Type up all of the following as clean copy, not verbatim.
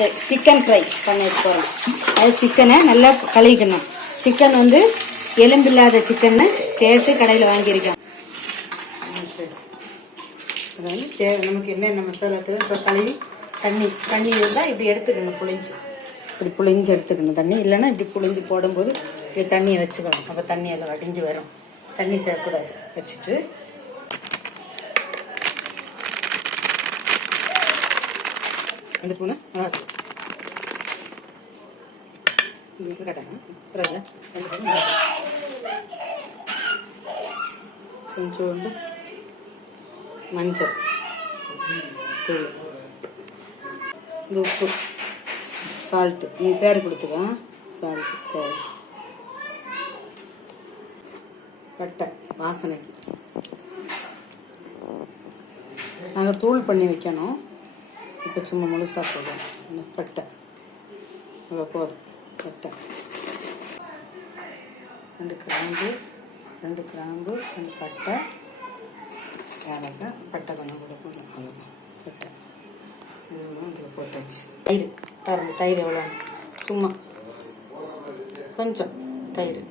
இது chicken fry பண்ண போகிறோம். அது சிக்கனை நல்லா கழுவிக்கணும். சிக்கன் வந்து எலும்பில்லாத சிக்கனை கேட்டு கடையில் வாங்கியிருக்கோம். அதாவது நமக்கு என்னென்ன மசாலா தேவை இப்போ கழுவி தண்ணி இருந்தால் இப்படி எடுத்துக்கணும். இப்படி புளிஞ்சு எடுத்துக்கணும் தண்ணி. இல்லைன்னா இப்படி புளிஞ்சு போடும்போது இப்படி தண்ணியை வச்சுக்கணும். அப்போ தண்ணி எல்லாம் வடிஞ்சு வரும். தண்ணி சேர்க்கக்கூடாது. வச்சுட்டு ரெண்டு ஸ்பூனு கொஞ்சோண்டு மஞ்சள் தூள், இந்த உப்பு, சால்ட்டு நீ பேர் கொடுத்துக்கலாம். சால்ட்டு தேவை, பட்டை வாசனைக்கு. நாங்கள் தூள் பண்ணி வைக்கணும். இப்போ சும்மா முழுசாக போடுவோம். பட்டை இவ்வளோ போதும். பட்டை, ரெண்டு கிராம்பு, ரெண்டு பட்டை, ஏலக்காய், பட்டை கொஞ்சம் கூட போதும். அவ்வளோதான் பட்டை. இதில் போட்டாச்சு. தயிர் பாருங்க, தயிர் எவ்வளோ, சும்மா கொஞ்சம் தயிர்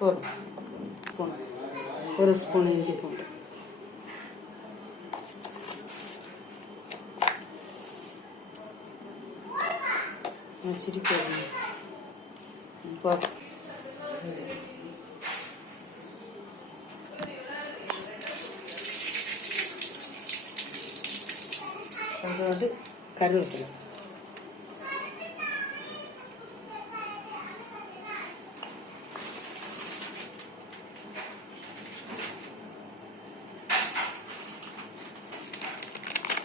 போதும். ஸ்பூன், ஒரு ஸ்பூன் இஞ்சி பூண்டு, சிரி போடணும். போதும். கொஞ்சம் வந்து கருவேப்பிலை,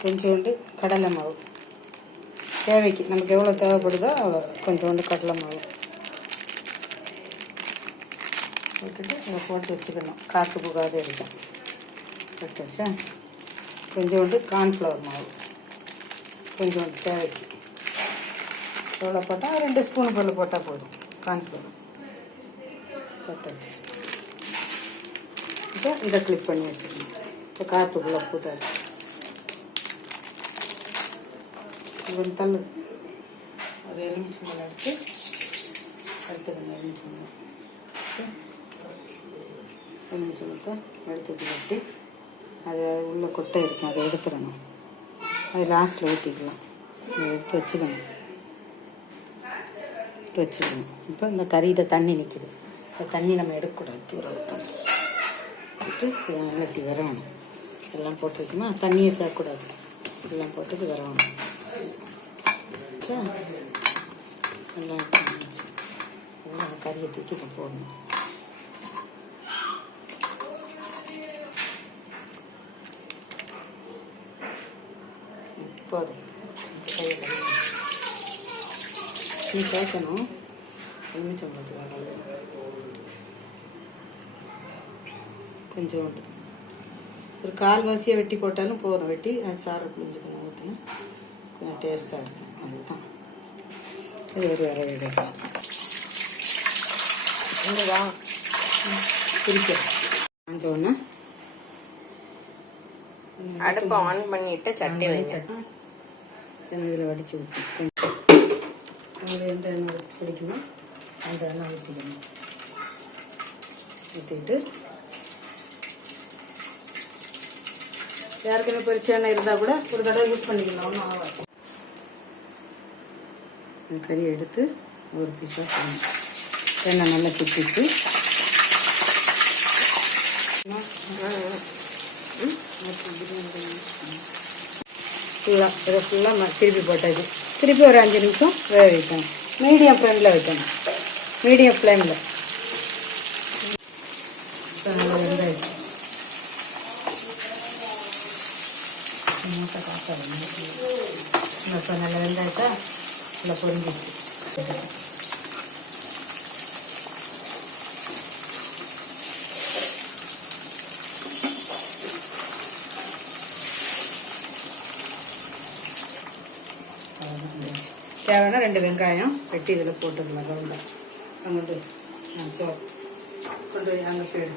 கொஞ்சோண்டு கடலை மாவு தேவைக்கு, நமக்கு எவ்வளோ தேவைப்படுதோ அவ்வளோ கொஞ்சோண்டு கடலை மாவு போட்டுட்டு அதை போட்டு வச்சுக்கணும். காற்று புகாத இருக்கும். போட்டு வச்சா கொஞ்சோண்டு கார்ன்ஃப்ளவர் மாவு கொஞ்சோண்டு தேவைக்கு எவ்வளோ போட்டால் 2 ஸ்பூன் போல் போட்டால் போதும். கார்ன்ஃப்ளவர் போட்டாச்சு. இப்போ இதை கிளிப் பண்ணி வச்சுக்கணும். இப்போ காற்றுக்குள்ளே போட்டாச்சு. கொஞ்சம் தள்ளு, ஒரு எலுமிச்சம்பழம் எடுத்துக்கணும். எலுமிச்சம்பழத்தை எடுத்துட்டு வெட்டி அது உள்ள கொட்டை இருக்கும், அதை எடுத்துடணும். அது லாஸ்ட்டில் ஊற்றிக்கலாம். எடுத்து வச்சுக்கணும். இப்போ இந்த கறியில் தண்ணி நிற்கிது. இந்த தண்ணி நம்ம எடுக்கக்கூடாது, தூர வைக்கணும். விட்டு இதை நல்லா இப்படி வரணும். எல்லாம் போட்டுருக்குமா, தண்ணியை சேர்க்கக்கூடாது. எல்லாம் போட்டுட்டு வரணும். எல்லாம் கறியை தூக்கி இப்போ போடணும். போதும். நீ கேட்கணும் எலுமிச்சம்பழத்துக்காக கொஞ்சோண்டு ஒரு கால்வாசியை வெட்டி போட்டாலும் போதும். வெட்டி அது சாரை புளிஞ்சுக்கணும், ஊற்றினா கொஞ்சம் டேஸ்ட்டாக இருக்கும். அதுதான் இது ஒரு வேலை எடுக்கலாம். பிடிக்க கொஞ்சோன்னு அடுப்பை ஆன் பண்ணிட்டு சட்டி வச்சு இதில் வடித்து ஊற்றி அது எந்த எண்ணெய் பிடிக்கணும் அந்த எண்ணெய் ஊற்றிக்கணும். ஊற்றிட்டு ஏற்கனவே பொரிச்ச எண்ணெய் இருந்தால் கூட ஒரு தடவை யூஸ் பண்ணிக்கலாம். ஒன்றும் ஆகாது. கறியை எடுத்து ஒரு பீஸாக போடணும். எண்ணெய் நல்லா பிடிச்சிட்டு இதை ஃபுல்லாக திருப்பி போட்டாச்சு. திருப்பி ஒரு 5 நிமிஷம் வேக வைக்கணும். மீடியம் ஃப்ளேமில் வைக்கணும். மீடியம் ஃப்ளேமில் நல்லா வெந்தாச்சு. இப்போ நல்லா வெந்தாச்சா, நல்லா பொரிஞ்சிச்சு. தேவைன்னா 2 வெங்காயம் வெட்டி இதில் போட்டுக்கலாம். ரவுண்டாக அங்கிட்டு சோறு கொண்டு போய் அங்கே போயிடு.